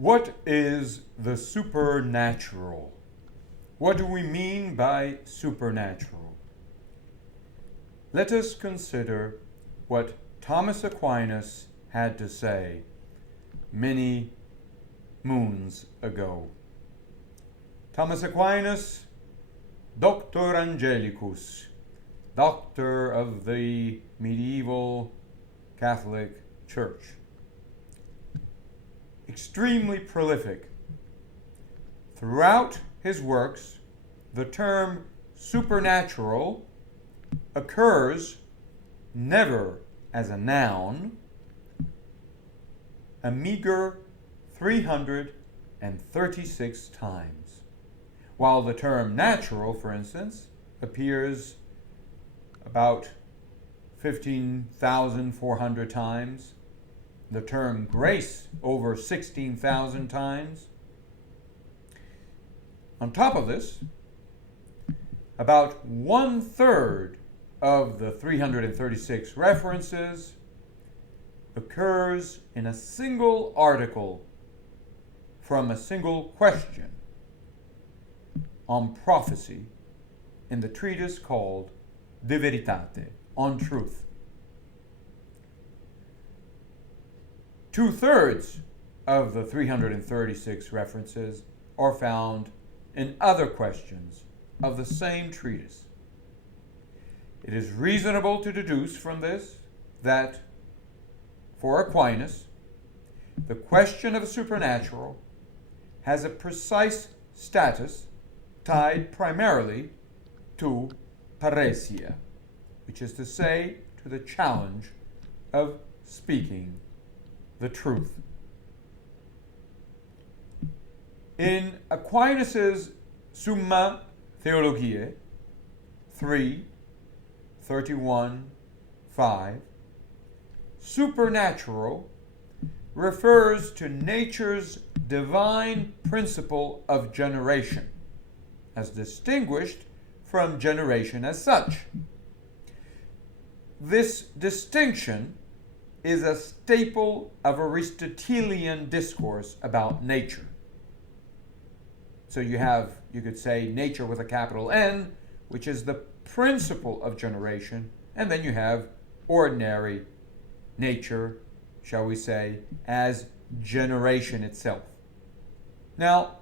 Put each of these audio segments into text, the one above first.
What is the supernatural? What do we mean by supernatural? Let us consider what Thomas Aquinas had to say many moons ago. Thomas Aquinas, Doctor Angelicus, doctor of the medieval Catholic Church. Extremely prolific. Throughout his works, the term supernatural occurs never as a noun, a meager 336 times, while the term natural, for instance, appears about 15,400 times, the term grace over 16,000 times. On top of this, about 1/3 of the 336 references occurs in a single article from a single question on prophecy in the treatise called De Veritate, on truth. 2/3 of the 336 references are found in other questions of the same treatise. It is reasonable to deduce from this that, for Aquinas, the question of the supernatural has a precise status tied primarily to parousia, which is to say, to the challenge of speaking the truth. In Aquinas' Summa Theologiae 3:31-5, supernatural refers to nature's divine principle of generation, as distinguished from generation as such. This distinction is a staple of Aristotelian discourse about nature. So you could say nature with a capital N, which is the principle of generation, and then you have ordinary nature, shall we say, as generation itself. Now,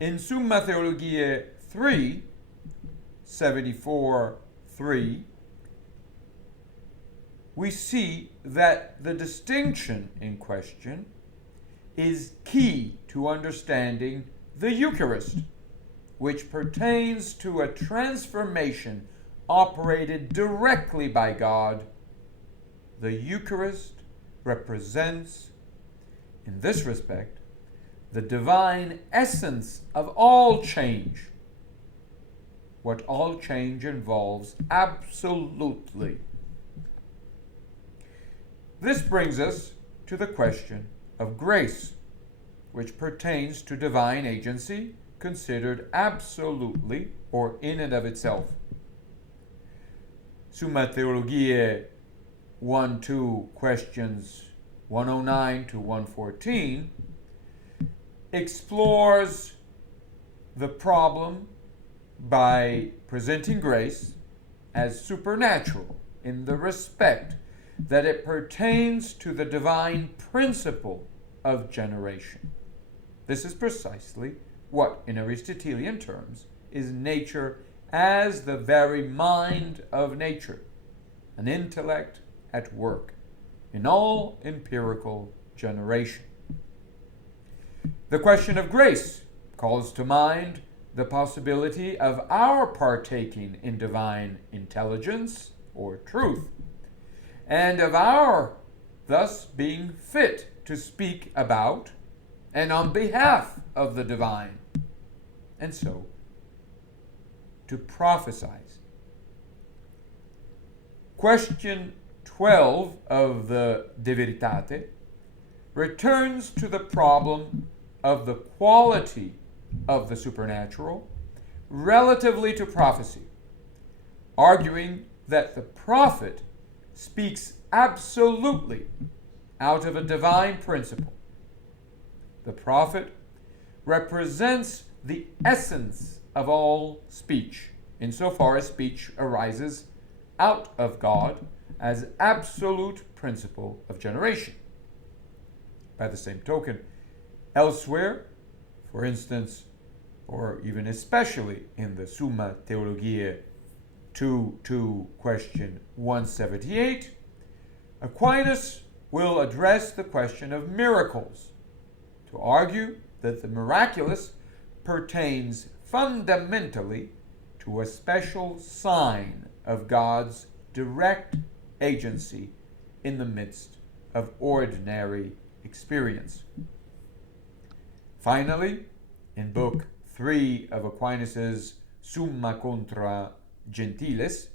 in Summa Theologiae 3:74-3, we see that the distinction in question is key to understanding the Eucharist, which pertains to a transformation operated directly by God. The Eucharist represents, in this respect, the divine essence of all change, what all change involves absolutely. This brings us to the question of grace, which pertains to divine agency considered absolutely or in and of itself. Summa Theologiae 1-2, questions 109-114, explores the problem by presenting grace as supernatural in the respect that it pertains to the divine principle of generation. This is precisely what, in Aristotelian terms, is nature as the very mind of nature, an intellect at work in all empirical generation. The question of grace calls to mind the possibility of our partaking in divine intelligence or truth, and of our thus being fit to speak about and on behalf of the divine, and so to prophesy. Question 12 of the De Veritate returns to the problem of the quality of the supernatural relatively to prophecy, arguing that the prophet speaks absolutely out of a divine principle, the prophet, represents the essence of all speech, insofar as speech arises out of God as absolute principle of generation. By the same token, elsewhere, for instance, or even especially in the Summa Theologiae 2 question 178, Aquinas will address the question of miracles to argue that the miraculous pertains fundamentally to a special sign of God's direct agency in the midst of ordinary experience. Finally, in Book 3 of Aquinas' Summa Contra Gentiles,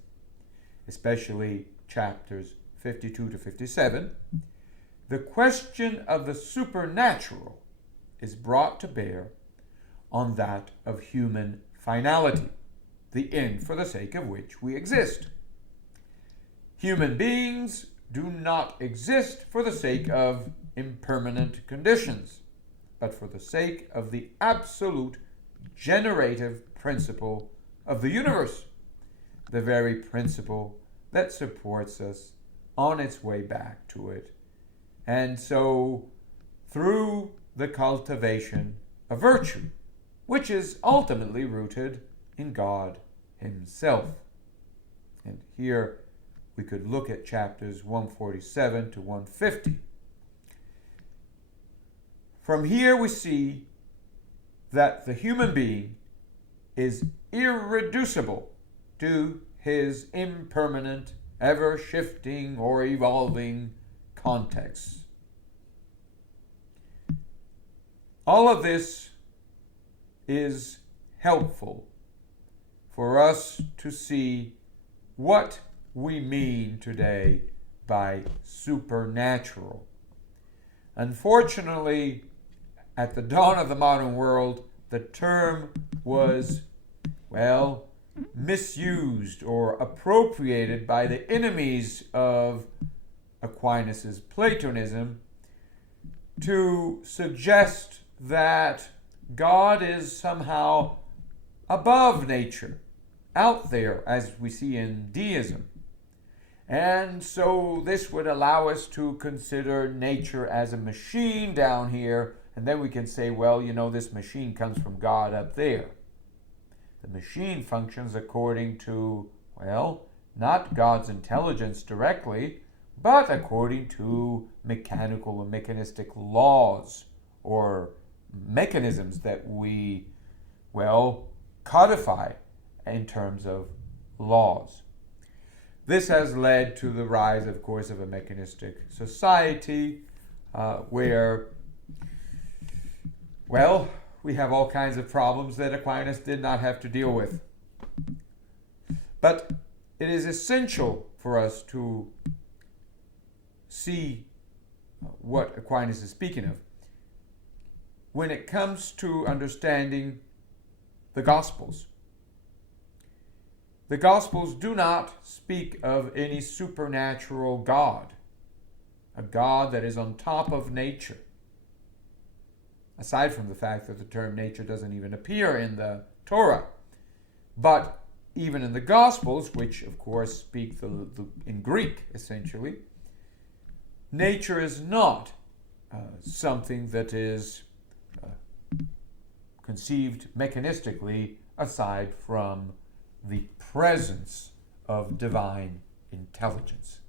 especially chapters 52 to 57, the question of the supernatural is brought to bear on that of human finality, the end for the sake of which we exist. Human beings do not exist for the sake of impermanent conditions, but for the sake of the absolute generative principle of the universe, the very principle that supports us on its way back to it. And so, through the cultivation of virtue, which is ultimately rooted in God Himself. And here we could look at chapters 147 to 150. From here we see that the human being is irreducible to his impermanent, ever-shifting or evolving context. All of this is helpful for us to see what we mean today by supernatural. Unfortunately, at the dawn of the modern world, the term was, misused or appropriated by the enemies of Aquinas' Platonism to suggest that God is somehow above nature, out there, as we see in deism. And so this would allow us to consider nature as a machine down here, and then we can say, this machine comes from God up there. The machine functions according to, not God's intelligence directly, but according to mechanical and mechanistic laws or mechanisms that we, codify in terms of laws. This has led to the rise, of course, of a mechanistic society where, we have all kinds of problems that Aquinas did not have to deal with. But it is essential for us to see what Aquinas is speaking of when it comes to understanding the Gospels. The Gospels do not speak of any supernatural God, a God that is on top of nature, aside from the fact that the term nature doesn't even appear in the Torah. But even in the Gospels, which of course speak in Greek essentially, nature is not something that is conceived mechanistically aside from the presence of divine intelligence.